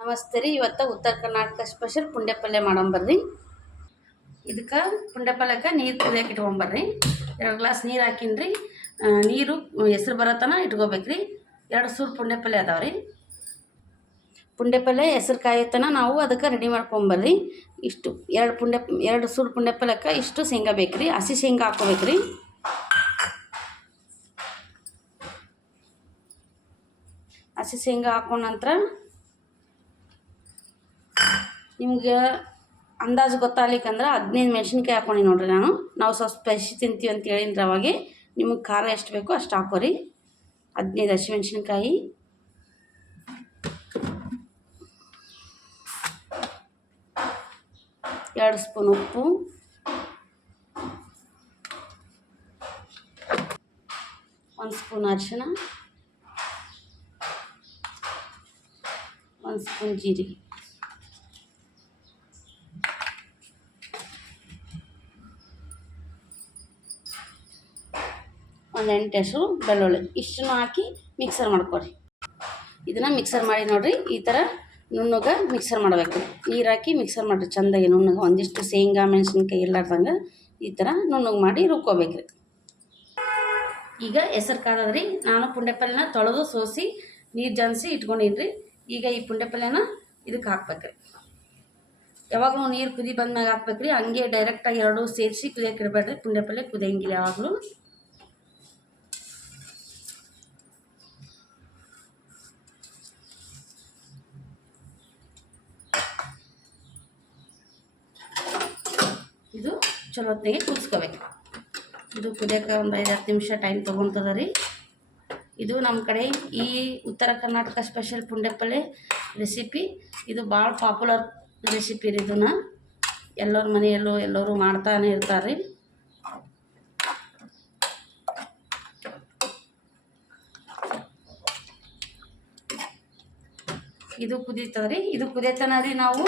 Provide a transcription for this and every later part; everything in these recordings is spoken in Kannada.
ನಮಸ್ತೆ ರೀ. ಇವತ್ತು ಉತ್ತರ ಕರ್ನಾಟಕ ಸ್ಪೆಷಲ್ ಪುಂಡೆ ಪಲ್ಯ ಮಾಡೋಂಬರ್ರಿ ಇದಕ್ಕೆ ಪುಂಡೆ ಪಲ್ಯಕ್ಕೆ ನೀರು ಕುದಿಯಕ್ಕೆ ಇಟ್ಕೊಂಬರ್ರಿ. ಎರಡು ಗ್ಲಾಸ್ ನೀರು ಹಾಕಿನ್ರಿ. ನೀರು ಹೆಸ್ರು ಬರೋತನ ಇಟ್ಕೋಬೇಕ್ರಿ. ಎರಡು ಸೂರು ಪುಂಡೆ ಪಲ್ಯ ಅದಾವೆ ರೀ. ಪುಂಡೆ ಪಲ್ಯ ಹೆಸ್ರು ಕಾಯೋತನ ನಾವು ಅದಕ್ಕೆ ರೆಡಿ ಮಾಡ್ಕೊಂಬರ್ರಿ. ಇಷ್ಟು ಎರಡು ಪುಂಡೆ ಎರಡು ಸೂರು ಪುಂಡೆ ಪಲ್ಯಕ್ಕೆ ಇಷ್ಟು ಶೇಂಗಾ ಬೇಕ್ರಿ. ಹಸಿ ಶೇಂಗಾ ಹಾಕ್ಕೋಬೇಕ್ರಿ ಹಸಿ ಶೇಂಗಾ ಹಾಕೊಂಡ ನಂತರ ನಿಮ್ಗೆ ಅಂದಾಜು ಗೊತ್ತಾಗ್ಲಿಕ್ಕಂದ್ರೆ ಹದಿನೈದು ಮೆಣಸಿನ್ಕಾಯಿ ಹಾಕ್ಕೊಂಡು ನೋಡ್ರಿ ನಾನು. ನಾವು ಸ್ವಲ್ಪ ಸ್ಪೈಸಿ ತಿಂತೀವಿ ಅಂತ ಹೇಳಿದ್ರೆ ಅವಾಗೆ ನಿಮಗೆ ಖಾರ ಎಷ್ಟು ಬೇಕೋ ಅಷ್ಟು ಹಾಕೋರಿ. ಹದಿನೈದು ಹಸಿಮೆಣ್ಸಿನ್ಕಾಯಿ ಎರಡು ಸ್ಪೂನ್ ಉಪ್ಪು. ಒಂದು ಸ್ಪೂನ್ ಅರಿಶಿಣ. ಒಂದು ಸ್ಪೂನ್ ಜೀರಿಗೆ. ಹೆಸರು ಬೆಳ್ಳುಳ್ಳಿ. ಇಷ್ಟನ್ನು ಹಾಕಿ ಮಿಕ್ಸರ್ ಮಾಡ್ಕೊಳ್ಳಿ ಇದನ್ನು ಮಿಕ್ಸರ್ ಮಾಡಿ ನೋಡಿರಿ, ಈ ಥರ ನುಣ್ಣಗೆ ಮಿಕ್ಸರ್ ಮಾಡಬೇಕು. ನೀರು ಹಾಕಿ ಮಿಕ್ಸರ್ ಮಾಡಿರಿ, ಚೆಂದಾಗಿ ನುಣ್ಣಗೆ. ಒಂದಿಷ್ಟು ಶೇಂಗಾ, ಮೆಣಸಿನ್ಕಾಯಿ ಇರ್ಲಾರ್ದಂಗೆ ಈ ಥರ ನುಣ್ಣಗೆ ಮಾಡಿ ರುಬ್ಕೋಬೇಕ್ರಿ. ಈಗ ಹೆಸರು ಕಾಳದ್ರಿ ನಾನು ಪುಂಡೆ ಪಲ್ಯನ ತೊಳೆದು ಸೋಸಿ ನೀರು ಜನಿಸಿ ಇಟ್ಕೊಂಡಿನ್ರಿ. ಈಗ ಈ ಪುಂಡೆ ಪಲ್ಯನ ಇದಕ್ಕೆ ಹಾಕ್ಬೇಕ್ರಿ. ಯಾವಾಗಲೂ ನೀರು ಕುದಿ ಬಂದಾಗ ಹಾಕ್ಬೇಕ್ರಿ. ಹಂಗೆ ಡೈರೆಕ್ಟಾಗಿ ಎರಡು ಸೇರಿಸಿ ಕುದಿಯಕ್ಕೆ ಇಡಬೇಡ್ರಿ. ಪುಂಡೆ ಪಲ್ಯ ಕುದಿಯಂಗಿಲ್ಲ ಯಾವಾಗಲೂ. ಚಲೋ ಹೊತ್ತಿಗೆ ಕುದಿಸ್ಕೋಬೇಕು. ಇದು ಕುದಿಯೋಕೆ ಒಂದು ಐದು ಹತ್ತು ನಿಮಿಷ ಟೈಮ್ ತೊಗೊತದ ರೀ. ಇದು ನಮ್ಮ ಕಡೆ ಈ ಉತ್ತರ ಕರ್ನಾಟಕ ಸ್ಪೆಷಲ್ ಪುಂಡೆ ಪಲ್ಯ ರೆಸಿಪಿ. ಇದು ಭಾಳ ಪಾಪ್ಯುಲರ್ ರೆಸಿಪಿ ರೀ ಇದನ್ನು. ಎಲ್ಲರ ಮನೆಯಲ್ಲೂ ಎಲ್ಲರೂ ಮಾಡ್ತಾನೆ ಇರ್ತಾರೆ ರೀ. ಇದು ಕುದೀತದ ರೀ. ಇದು ಕುದಿಯತನ ರೀ ನಾವು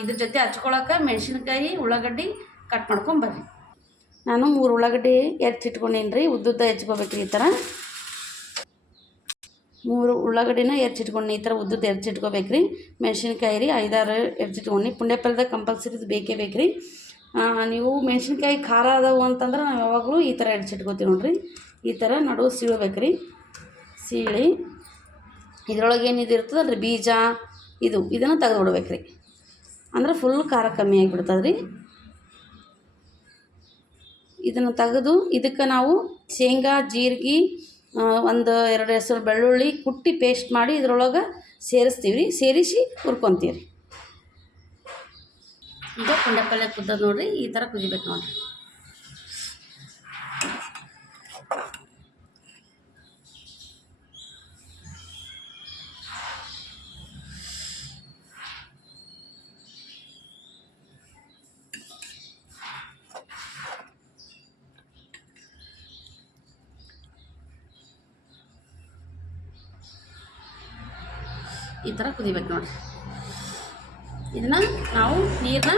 ಇದ್ರ ಜೊತೆ ಹಚ್ಕೊಳಕ್ಕೆ ಮೆಣಸಿನ್ಕಾಯಿ, ಉಳ್ಳಾಗಡ್ಡಿ ಕಟ್ ಮಾಡ್ಕೊಂಬರ್ರಿ ನಾನು ಮೂರು ಉಳ್ಳಾಗಡ್ಡಿ ಎರ್ಚಿಟ್ಕೊಂಡೀನಿ ರೀ ಉದ್ದುದ್ದ ಹೆಚ್ಕೋಬೇಕ್ರಿ ಈ ಥರ ಮೂರು ಉಳ್ಳಾಗಡ್ಡಿನ ಎರ್ಚಿಟ್ಕೊಂಡು ಈ ಥರ ಉದ್ದುದ್ದ ಎರ್ಚಿಟ್ಕೋಬೇಕ್ರಿ. ಮೆಣಸಿನ್ಕಾಯಿ ರೀ ಐದಾರು ಎರ್ಚಿಟ್ಕೊಂಡು ಪುಂಡೆ ಪಲ್ಯದಾಗ ಕಂಪಲ್ಸರಿ ಬೇಕೇ ಬೇಕ್ರಿ. ಆ, ನೀವು ಮೆಣಸಿನ್ಕಾಯಿ ಖಾರ ಅದಾವು ಅಂತಂದ್ರೆ ನಾವು ಯಾವಾಗಲೂ ಈ ಥರ ಎರ್ಚಿಟ್ಕೋತೀವಿ ನೋಡಿರಿ. ಈ ಥರ ನಡು ಸೀಳ್ಬೇಕ್ರಿ. ಸೀಳಿ ಇದ್ರೊಳಗೆ ಏನಿದು ಇರ್ತದಲ್ಲ ರೀ ಬೀಜ ಇದು ಇದನ್ನು ತೆಗೆದು ಬಿಡ್ಬೇಕ್ರಿ ಅಂದ್ರೆ ಫುಲ್ ಖಾರ ಕಮ್ಮಿ ಆಗಿಬಿಡ್ತದೆ ರೀ ಇದನ್ನು ತೆಗೆದು ಇದಕ್ಕೆ ನಾವು ಶೇಂಗಾ, ಜೀರಿಗೆ ಒಂದು ಎರಡು ಹೆಸರು ಬೆಳ್ಳುಳ್ಳಿ ಕುಟ್ಟಿ ಪೇಸ್ಟ್ ಮಾಡಿ ಇದರೊಳಗೆ ಸೇರಿಸ್ತೀವಿ ರೀ ಸೇರಿಸಿ ಹುರ್ಕೊತೀವಿ ರೀ ಈಗ ಪುಂಡೆ ಪಲ್ಯ ನೋಡಿರಿ, ಈ ಥರ ಕುದಿಬೇಕು ನೋಡ್ರಿ. ಈ ಥರ ಕುದಿಬೇಕು ನೋಡಿ. ಇದನ್ನು ನಾವು ನೀರನ್ನ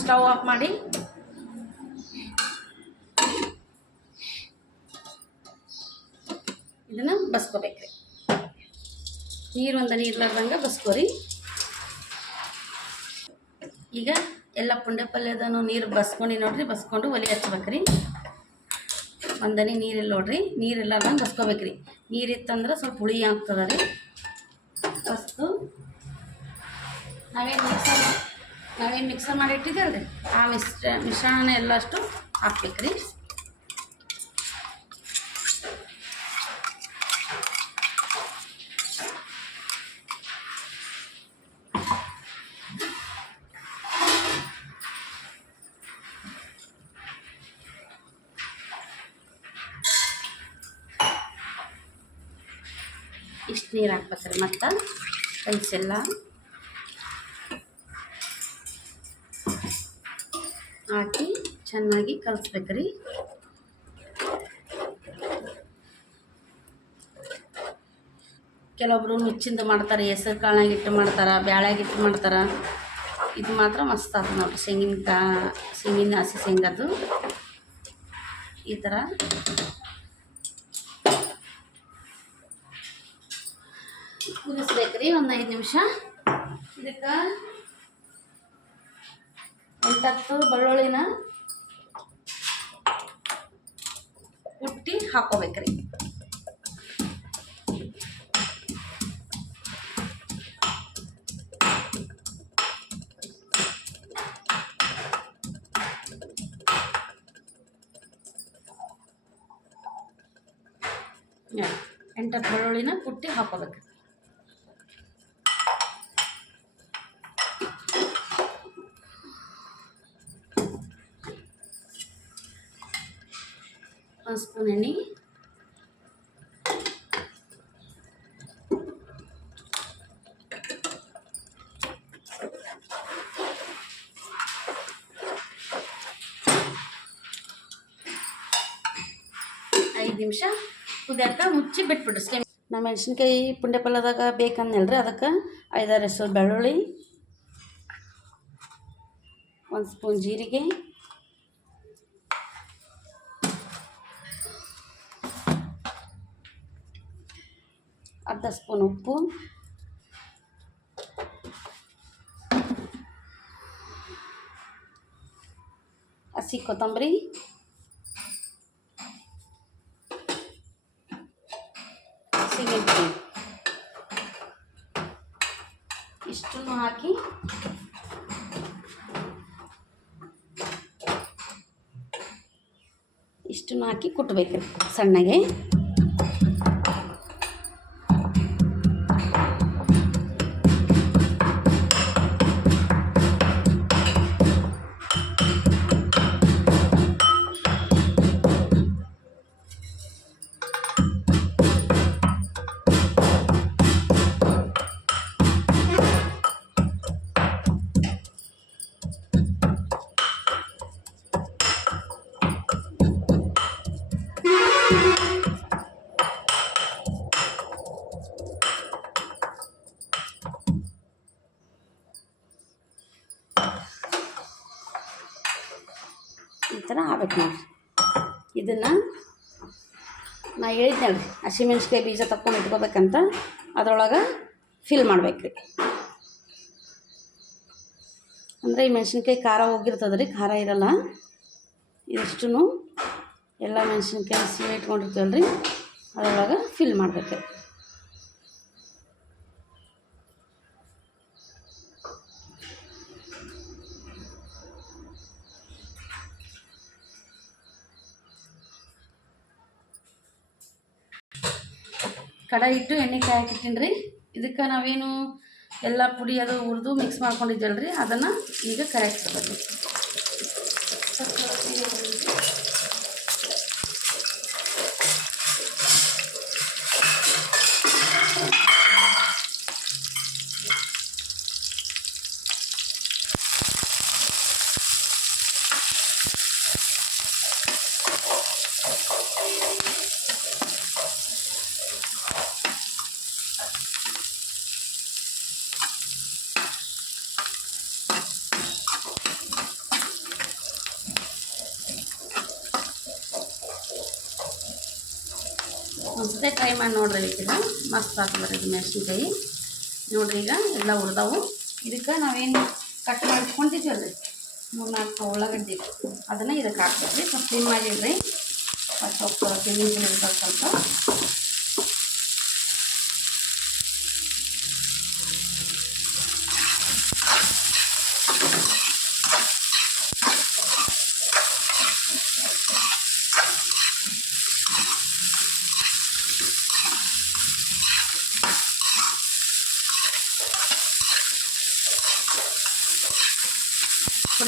ಸ್ಟವ್ ಆಫ್ ಮಾಡಿ. ಇದನ್ನು ಬಸ್ಕೋಬೇಕ್ರಿ. ನೀರು ಒಂದು ನೀರ್ಲಾರ್ದಂಗೆ ಬಸ್ಕೋರಿ. ಈಗ ಎಲ್ಲ ಪುಂಡೆ ಪಲ್ಯದನ್ನು ನೀರು ಬಸ್ಕೊಂಡು ನೋಡ್ರಿ, ಬಸ್ಕೊಂಡು ಒಲೆ ಹಚ್ಬೇಕ್ರಿ. ಒಂದನಿ ನೀರಿಲ್ಲ ನೋಡ್ರಿ ನೀರಿಲ್ಲಾರ್ದಂಗೆ ಬಸ್ಕೋಬೇಕ್ರಿ. ನೀರಿತ್ತಂದ್ರೆ ಸ್ವಲ್ಪ ಹುಳಿ ಆಗ್ತದ ರೀ. ನಾವೇನು ಮಿಕ್ಸರ್ ನಾವೇನು ಮಿಕ್ಸರ್ ಮಾಡಿ ಇಟ್ಟಿದ್ದೇವೆ ರೀ ಆ ಮಿಶ್ರ ಮಿಶ್ರಣ ಎಲ್ಲ ಅಷ್ಟು ಹಾಕ್ಬೇಕು ರೀ ಇಷ್ಟು ನೀರು ಹಾಕ್ಬೇಕ್ರಿ ಮತ್ತು ಕಲಿಸೆಲ್ಲ ಹಾಕಿ ಚೆನ್ನಾಗಿ ಕಲಿಸ್ಬೇಕ್ರಿ. ಕೆಲವೊಬ್ರು ನುಚ್ಚಿಂದ ಮಾಡ್ತಾರೆ, ಹೆಸರು ಕಾಳಾಗಿಟ್ಟು ಮಾಡ್ತಾರ ಇಟ್ಟು ಮಾಡ್ತಾರೆ. ಇದು ಮಾತ್ರ ಮಸ್ತ್ ಆಗ್ತದೆ ನೋಡಿ ಶೇಂಗಿನ ಕಾ, ಶೇಂಗಿನ ಹಸಿ ಶೇಂಗದ್ದು. ಈ ಥರ ಕುದಿಸ್ಬೇಕ್ರಿ ಒಂದು ಐದು ನಿಮಿಷ. ಇದಕ್ಕೆ ಎಂಟತ್ತು ಬೆಳ್ಳುಳ್ಳಿನ ಕುಟ್ಟಿ ಹಾಕೋಬೇಕ್ರಿ. ಎಂಟತ್ತು ಬೆಳ್ಳುಳ್ಳಿನ ಕುಟ್ಟಿ ಹಾಕೋಬೇಕು ಒಂದು ಸ್ಪೂನ್ ಎಣ್ಣೆ ಐದು ನಿಮಿಷ ಕುದಿಯಾಕ ಮುಚ್ಚಿ ಬಿಟ್ಬಿಡ್ರಿ ಸ್ಟೇಮ್ ನಾ ಮೆಣಸಿನ್ಕಾಯಿ ಪುಂಡೆ ಪಲ್ಯದಾಗ ಬೇಕಂದ್ನಲ್ರಿ ಅದಕ್ಕೆ ಐದಾರು ಹೆಸರು ಬೆಳ್ಳುಳ್ಳಿ ಒಂದು ಸ್ಪೂನ್ ಜೀರಿಗೆ ಅರ್ಧ ಸ್ಪೂನ್ ಉಪ್ಪು. ಹಸಿ ಕೊತ್ತಂಬರಿ. ಇಷ್ಟನ್ನು ಹಾಕಿ. ಇಷ್ಟನ್ನು ಹಾಕಿ ಕುಟ್ಬೇಕ್ರಿ ಸಣ್ಣಗೆ. ಥರ ಆಗ್ಬೇಕು ನೋಡಿರಿ ಇದನ್ನು ನಾ ಹೇಳಿದ್ನಲ್ರಿ ಹಸಿಮೆಣ್ಸಿಕಾಯಿ ಬೀಜ ತಕ್ಕೊಂಡು ಇಟ್ಕೋಬೇಕಂತ ಅದರೊಳಗೆ ಫಿಲ್ ಮಾಡ್ಬೇಕು ರೀ. ಅಂದರೆ ಈ ಮೆಣಸಿನ್ಕಾಯಿ ಖಾರ ಹೋಗಿರ್ತದೆ ರೀ ಖಾರ ಇರಲ್ಲ. ಇದಿಷ್ಟು ಎಲ್ಲ ಮೆಣಸಿನ್ಕಾಯಿ ಸಿಹಿ ಇಟ್ಕೊಂಡಿರ್ತೀವಲ್ಲ ರೀ ಅದರೊಳಗೆ ಫಿಲ್ ಮಾಡ್ಬೇಕು. ಕಡಾಯಿ ಇಟ್ಟು ಎಣ್ಣೆ ಕಾಯಕ್ಕಿಟ್ಟಿನಿ ರೀ. ಇದಕ್ಕೆ ನಾವೇನು ಎಲ್ಲ ಪುಡಿ ಅದು ಹುರಿದು ಮಿಕ್ಸ್ ಮಾಡ್ಕೊಂಡಿದ್ದಲ್ಲ ಅದನ್ನು ಈಗ ಕರೆಕ್ಟ್ಬೇಕು ಒಂದ್ಸತಿ ಟ್ರೈ ಮಾಡಿ ನೋಡ್ರಿ ಇದಕ್ಕೆ ಮಸ್ತ್ ಆಗ್ತದೆ ಇದು ಮೆಣಸಿನ್ಕಾಯಿ. ನೋಡ್ರಿ ಈಗ ಎಲ್ಲ ಉಳ್ದಾವು. ಇದಕ್ಕೆ ನಾವೇನು ಕಟ್ ಮಾಡಿ ಇಟ್ಕೊಂಡಿದ್ದೀವಲ್ಲ ರೀ ಮೂರು ನಾಲ್ಕು ಉಳ್ಳಾಗಡ್ಡಿ ಅದನ್ನು ಇದಕ್ಕೆ ಹಾಕ್ಬೇಕ್ರಿ. ಸ್ವಲ್ಪ ಕ್ಲೀನ್ ಮಾಡಿಡ್ರಿ ಸ್ವಲ್ಪ ಸ್ವಲ್ಪ ಸ್ವಲ್ಪ.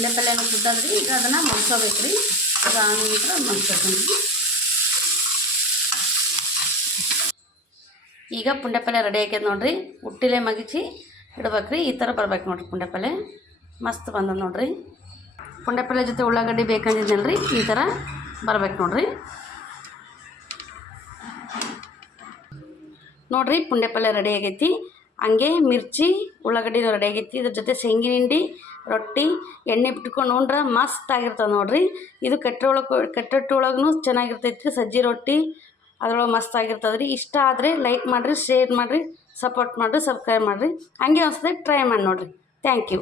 ಪುಂಡೆ ಪಲ್ಯನೂ ಕುದ್ದದ್ರಿ ಈಗ ಅದನ್ನು ಮಗ್ಸೋಬೇಕು ರೀ ಆನಂತರ ಈಗ ಪುಂಡೆ ಪಲ್ಯ ರೆಡಿ ಆಗ್ಯದ ನೋಡ್ರಿ. ಉಟ್ಟಿಲೆ ಮಗಿಚಿ ಇಡ್ಬೇಕು ರೀ ಈ ಥರ ಬರ್ಬೇಕು ನೋಡ್ರಿ ಪುಂಡೆ ಪಲ್ಯ ಮಸ್ತ್ ಬಂದದ ನೋಡ್ರಿ. ಪುಂಡೆ ಪಲ್ಯ ಜೊತೆ ಉಳ್ಳಾಗಡ್ಡಿ ಬೇಕಂದಿದ್ನಲ್ರಿ. ಈ ಥರ ಬರ್ಬೇಕು ನೋಡ್ರಿ. ನೋಡ್ರಿ ಪುಂಡೆ ಪಲ್ಯ ರೆಡಿ ಆಗೈತಿ. ಹಂಗೆ ಮಿರ್ಚಿ ಉಳ್ಳಾಗಡ್ಡಿನ ರೆಡಿ ಆಗೈತಿ ಇದ್ರ ಜೊತೆ ಶೇಂಗಿನ ಹಿಂಡಿ ರೊಟ್ಟಿ, ಎಣ್ಣೆ ಬಿಟ್ಕೊಂಡು ಉಂಡ್ರೆ ಮಸ್ತ್ ಆಗಿರ್ತದೆ ನೋಡ್ರಿ. ಇದು ಕಟ್ಟೆ ಒಳಗೆ ಕಟ್ಟೆಟ್ಟಿ ಒಳಗೂ ಚೆನ್ನಾಗಿರ್ತೈತಿ ಸಜ್ಜಿ ರೊಟ್ಟಿ. ಅದ್ರೊಳಗೆ ಮಸ್ತ್ ಆಗಿರ್ತದೆ ರೀ ಇಷ್ಟ ಆದರೆ ಲೈಕ್ ಮಾಡಿರಿ ಶೇರ್ ಮಾಡಿರಿ ಸಪೋರ್ಟ್ ಮಾಡಿರಿ ಸಬ್ಸ್ಕ್ರೈಬ್ ಮಾಡಿರಿ. ಹಂಗೆ ಒಂದ್ಸತಿ ಟ್ರೈ ಮಾಡಿ ನೋಡಿರಿ. Thank you